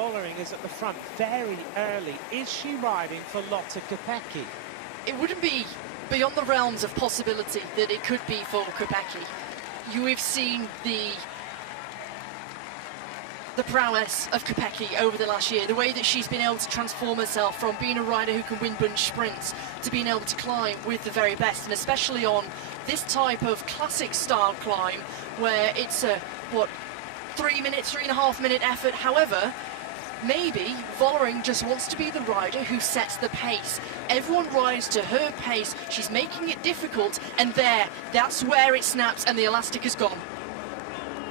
Wallonne is at the front very early. Is she riding for Lotte Kopecky? It wouldn't be beyond the realms of possibility that it could be for Kopecky. You've seen the prowess of Kopecky over the last year, the way that she's been able to transform herself from being a rider who can win bunch sprints to being able to climb with the very best, and especially on this type of classic style climb where it's a, what, 3.5 minute effort. However, maybe Wallonne just wants to be the rider who sets the pace. Everyone rides to her pace, she's making it difficult, and that's where it snaps and the elastic is gone.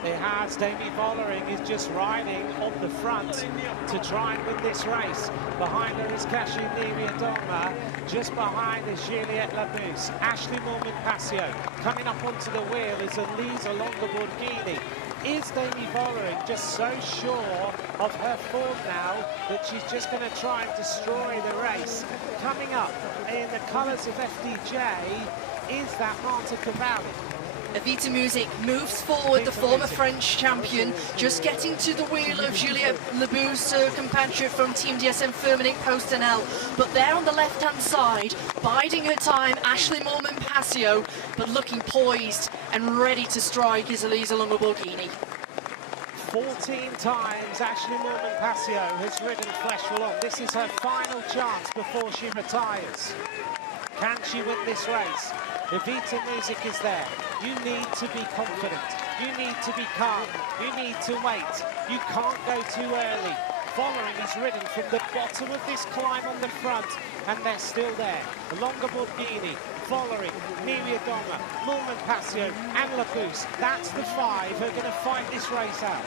It has. Demi Wallonne is just riding on the front to try and win this race. Behind her is Katarzyna Niewiadoma. Just behind is Juliette Labousse. Ashley Moorman-Passio. Coming up onto the wheel is Elisa Longo-Borghini. Is Demi Wallonne just so sure of her form now that she's just going to try and destroy the race? Coming up in the colours of FDJ is that Marta Cavalli. Evita Music moves forward, the former French champion, just getting to the wheel of Juliette Labousse, her compatriot from Team DSM Féminine Contenders. But there on the left-hand side, biding her time, Ashley Moorman-Passio, but looking poised and ready to strike is Elisa Longo-Borghini. 14 times Ashley Moorman-Passio has ridden Flèche Wallonne. This is her final chance before she retires. Can she win this race? Evita Music is there. You need to be confident. You need to be calm. You need to wait. You can't go too early. Wallonne is ridden from the bottom of this climb on the front, and they're still there. Longo-Borghini, Wallonne, Niewiadoma, Moorman-Passio, and Labousse. That's the five who are going to fight this race out.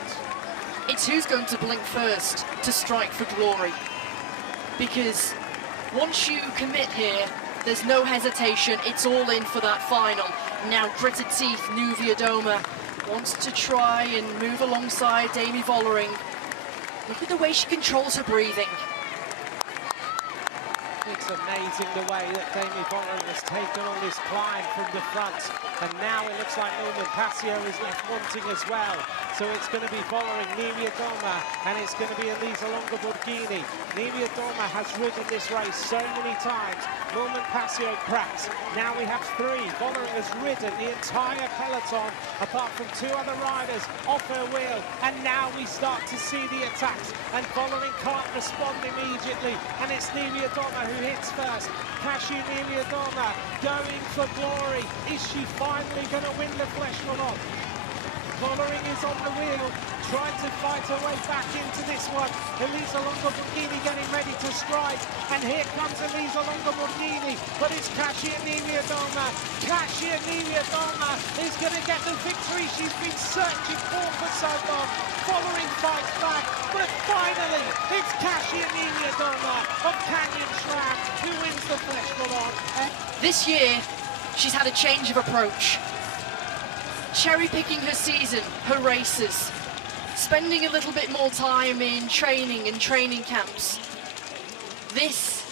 It's who's going to blink first to strike for glory. Because once you commit here, there's no hesitation, it's all in for that final. Now gritted teeth, Niewiadoma wants to try and move alongside Demi Wallonne. Look at the way she controls her breathing. It's amazing the way that Demi Wallonne has taken on this climb from the front. And now it looks like Moorman-Passio is left wanting as well. So it's going to be Wallonne, Niewiadoma, and it's going to be Elisa Longo-Borghini. Niewiadoma has ridden this race so many times. Moorman-Passio cracks. Now we have three. Wallonne has ridden the entire peloton, apart from two other riders, off her wheel. And now we start to see the attacks. And Wallonne can't respond immediately. And it's Niewiadoma who hits first. Katarzyna Niewiadoma going for glory. Is she finally going to win the Flèche Wallonne? Wallonne is on the wheel, trying to fight her way back into this one. Elisa Longo-Borghini getting ready to strike. And here comes Elisa Longo-Borghini, but it's Katarzyna Niewiadoma. Katarzyna Niewiadoma is going to get the victory she's been searching for so long. Wallonne fights back, but finally, it's Katarzyna Niewiadoma of Canyon SRAM who wins the Flèche Wallonne. This year, she's had a change of approach. Cherry-picking her season, her races, spending a little bit more time in training and training camps. This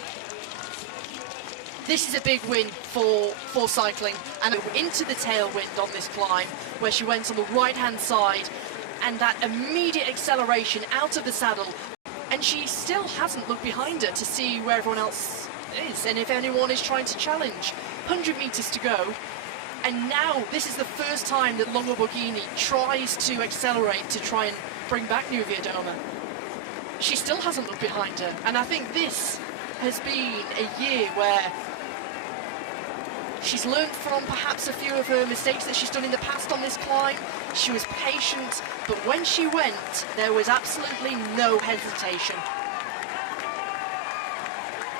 is a big win for cycling, and into the tailwind on this climb, where she went on the right-hand side, and that immediate acceleration out of the saddle, and she still hasn't looked behind her to see where everyone else is, and if anyone is trying to challenge. 100 meters to go. And now, this is the first time that Longo-Borghini tries to accelerate to try and bring back Niewiadoma. She still hasn't looked behind her, and I think this has been a year where she's learned from perhaps a few of her mistakes that she's done in the past on this climb. She was patient, but when she went, there was absolutely no hesitation.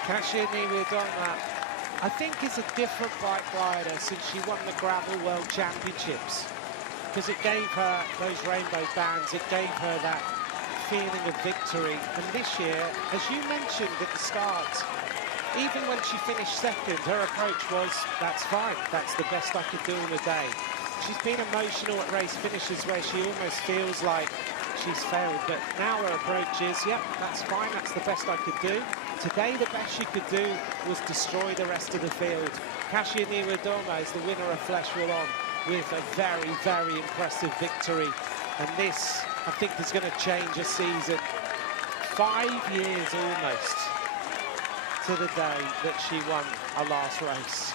Katarzyna Niewiadoma, I think, is a different bike rider since she won the Gravel World Championships, because it gave her those rainbow bands, it gave her that feeling of victory. And this year, as you mentioned at the start, even when she finished second, her approach was, that's fine, that's the best I could do in a day. She's been emotional at race finishes where she almost feels like she's failed, but now her approach is, yep, that's fine, that's the best I could do. Today, the best she could do was destroy the rest of the field. Katarzyna Niewiadoma is the winner of Flèche Wallonne with a very, very impressive victory. And this, I think, is going to change a season 5 years almost to the day that she won her last race.